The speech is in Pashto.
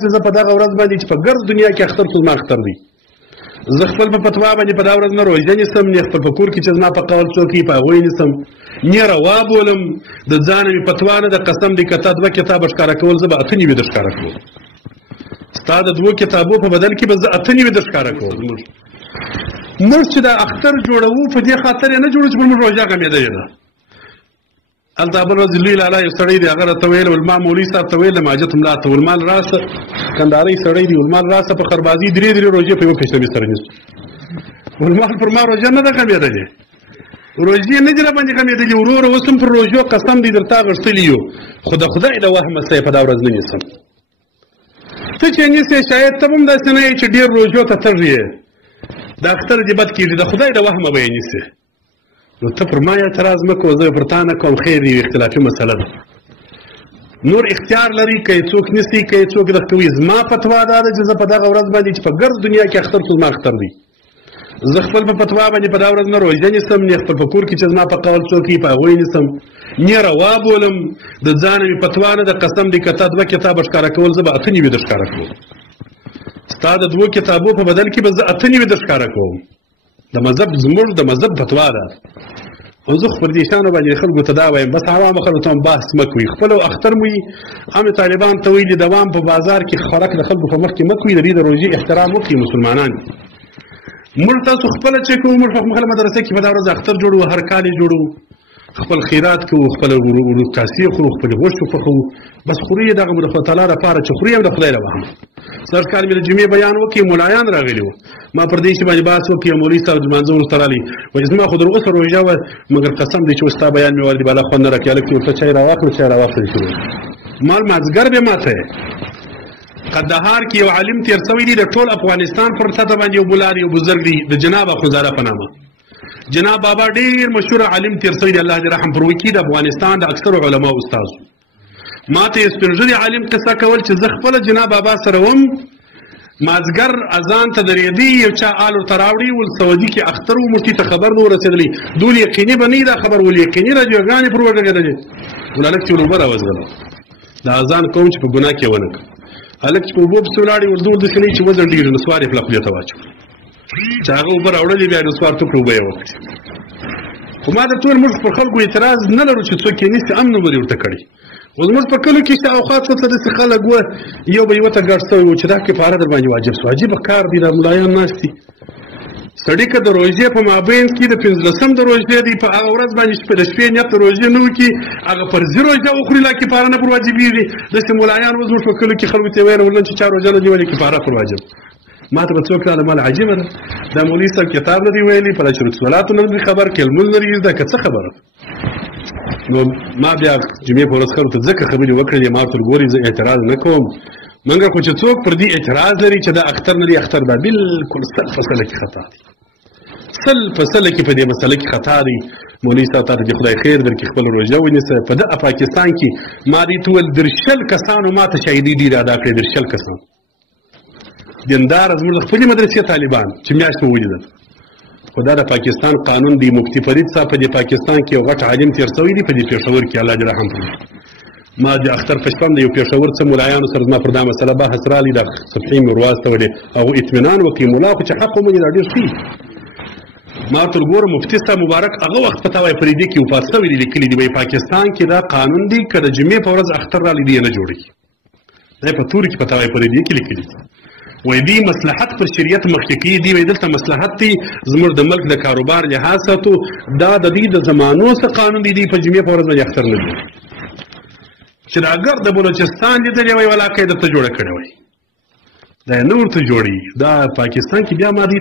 چې زه په دغه ورځ باندې چې په ګرد دنیا کې اختر شو زما اختر دی. زه خپل په فتوا باندې په دا ورځ نه روژه نیسم، نه خپل په کور کې چې زما په قول څوک یي په هغوی نیسم، نه روا بولم. د ځانه مې فتوا نه ده، قسم دی که تا 2 کتابه ښکاره کول زه به 98 در ښکاره کوم. ستا د 2 کتابو په بدل کې به زه 98 در ښکاره کوم. موږ چې دا اختر جوړوو په دې خاطر یې نه جوړو چې پر موږ روژه غمېدلې ده. هلته بل ورځ لوی لالا یو سړی دی، هغه راته ویل ول ما مولوي صاحب ته ویلم حاجت ملا ته ول مال راسه، کندهارۍ سړی دی، ول مال راسه په خربازي 3 روژې په یوه پیشتمې سره نیسو. ول مال پر ما روژه نه ده غمېدلې، روژې نه دي راباندې غمېدلې. وروره اوس هم پر روژو قسم دی درته غښتلي یو، خو د خدای د وهمه څه یې په دا ورځ نه نیسم. ته چې نیسې شاید ته به هم داسې نه یې چې ډېر روژو ته تږ یې، د اختر دې بد کېږي، د خدای د وهمه به یې نیسې. نو ته پر ما اعتراض مه کوه، زه پر تا نه کوم، خیر یې اختلافي مسله ده. نور اختیار لري که یې څوک نیسي که یې څوک دغه کوي. زما فتوا دا ده چې زه په دغه ورځ باندې چې په ګرد دنیا کې اختر شو زما اختر دی. زه خپل په فتوا باندې په دا ورځ نه روژه نیسم، نه خپل په کور کې چې زما په قول څوک یي په هغوی نیسم، نه روا بولم. د ځانه مې فتوا نه ده، قسم دی که تا 2 کتابه ښکاره کول زه به 98 در ښکاره کوم. ستا د 2 کتابو په بدل کې به زه 98 در ښکاره کوم. د مذهب زموږ د مذهب فتوا ده. او زه خو پر دې شیانو باندې خلکو ته دا وایم، بس عوامو خلکو ته هم بحث مه کوئ، خپل اختر مو وي. هم طالبان ته ویلي دوام په بازار کې خوراک د خلکو په مخ کې مه کوئ، د دې د روژې احترام وکړئ مسلمانان. موږ تاسو خپله چې کوو، موږ په خپله مدرسه کې په دا ورځ اختر جوړو، هر کال یې جوړو، خپل خیرات کوو، خپله کاسې خورو، خپلې غوښې پخوو، بس خورو یې دغه د خدای تعالی لپاره چې خورو یې د خدای لپاره. سږ کال مې د جمعې بیان وکړي، ملایان راغلي وو، ما پر دې شي باندې بحث وکړي. مولوي صاحب د لمانځه وروسته راغلی وایي زما خو در اوسه روژه وه، مګر قسم دی چې اوس ستا بیان مې والدي بالا خوند نه راکړي. هلک ورته چای راواخلو، چای راواخلو شو مال مازدیګر بیا ماته قندهار کې یو عالم تېر سوی دی، د ټول افغانستان پر سطحه باندې یو بلار یو بزرګ دی، د جناب اخوندزاده په نامه. جناب بابا ډېر مشهور عالم تېر سوی دی، الله دې رحم پر وکړي، د افغانستان د اکثرو علماو استاد. ما ته یې سپین ږیري عالم قصه کول چې زه خپله جناب بابا سره وم، مازدیګر اذان ته درېدی، یو چا آل ورته راوړي، ول سعودي کې اختر و، مفتي ته خبر نه ورسېدلی. دول یقیني به نه وي دا خبر، ول یقیني راډیوګانې پر وغږېدلې. ول هلک چې ول اوبه راوزغله، دا اذان کوم چې په ګناه کې ونه کړم. هلک چې په اوبو پسې ولاړې، ول دول داسې نه وي چې وزن ډېر وي، نسوار یې خپله خولې ته واچول، چې هغه اوبه راوړلې، بیا نسوار ټوکړه اوبه یې وکړې. خو ما درته ویل موږ پر خلکو اعتراض نه لرو چې څوک یې نیسي، هم نه به دې ورته کړي. اوس زموږ په کلو کې شاوخوا څه داسې خلک وه، یو به یوه ته ګډ سوی و چې دا کفاره در باندې واجب سو. عجیبه کار دی، دا ملایان ناست دي. سړي که د روژې په مابین کې د 15 د روژې دی، په هغه ورځ باندې د شپې نیت د روژې نه وکړي، هغه فرضي روژه وخوري، لا کفاره نه پر واجبېږي. داسې ملایان اوس زموږ په کلو کې خلکو ته ویل ولن چې چا روژه نه نیولې کفاره پر واجب. ما ته به څوک راله مال عجیبه ده، دا مولوي صاحب کتاب نه دی ویلي، په شروط صلاتو نه دی خبر، کې لمونځ نه دی زده، که څه خبره. نو ما بیا جمعې په ورځ خلکو ته ځکه خبرې وکړلې، ما ورته ګورې زه اعتراض نه کوم، مګر خو چې څوک پر دې اعتراض لري چې دا اختر نه دی، اختر دا بلکل 100% کې خطا دی، 100% کې په دې مسله کې خطا دی. مولوي صاحب ته دې خدای خیر درکړي، خپل روژه ونیسه. په دغه پاکستان کې ما دې ته وویل 30 کسانو ما ته شهیدي ډېرې ادا کړې، 30 کسان دینداره زموږ د خپلې مدرسې طالبان چې میاشت مو ولیدل. خو دا د پاکستان قانون دی. مفتي فرید صاحب په دې پاکستان کې یو غټ عالم تېر سوی دی په دې پېښور کې، الله دې رحم وکړي. ما د اختر په شپه هم د یو پېښور څه ملایانو سره زما پر دا مسله بحث راغلی، دا صفحې مې ور واستولې، هغو اطمینان وکړي، ملا خو چې حق ومني دا ډېر ښه. ما ورته ګوره مفتي صاحب مبارک هغه وخت فتاوی فریدې کې وفات سوی دی، لیکلي دي وایي پاکستان کې دا قانون دی که د جمعې په ورځ اختر راغلی دی نه جوړوي. دا په تورې کې فتاوی فریدې کې لیکلي دي. وایي دی مصلحت پر شریعت مخکې کوي، دی وایي دلته مصلحت دی زموږ د ملک د کاروبار لحاظ ساتو، دا د دې د زمانو څه قانون دی، دی په جمعې په ورځ باندې اختر نه دی. چې دا اگر د بلوچستان لیدلې وای ولاکه یې درته جوړه کړې وای، دا یې نه ورته جوړي. دا پاکستان کې بیا ما دې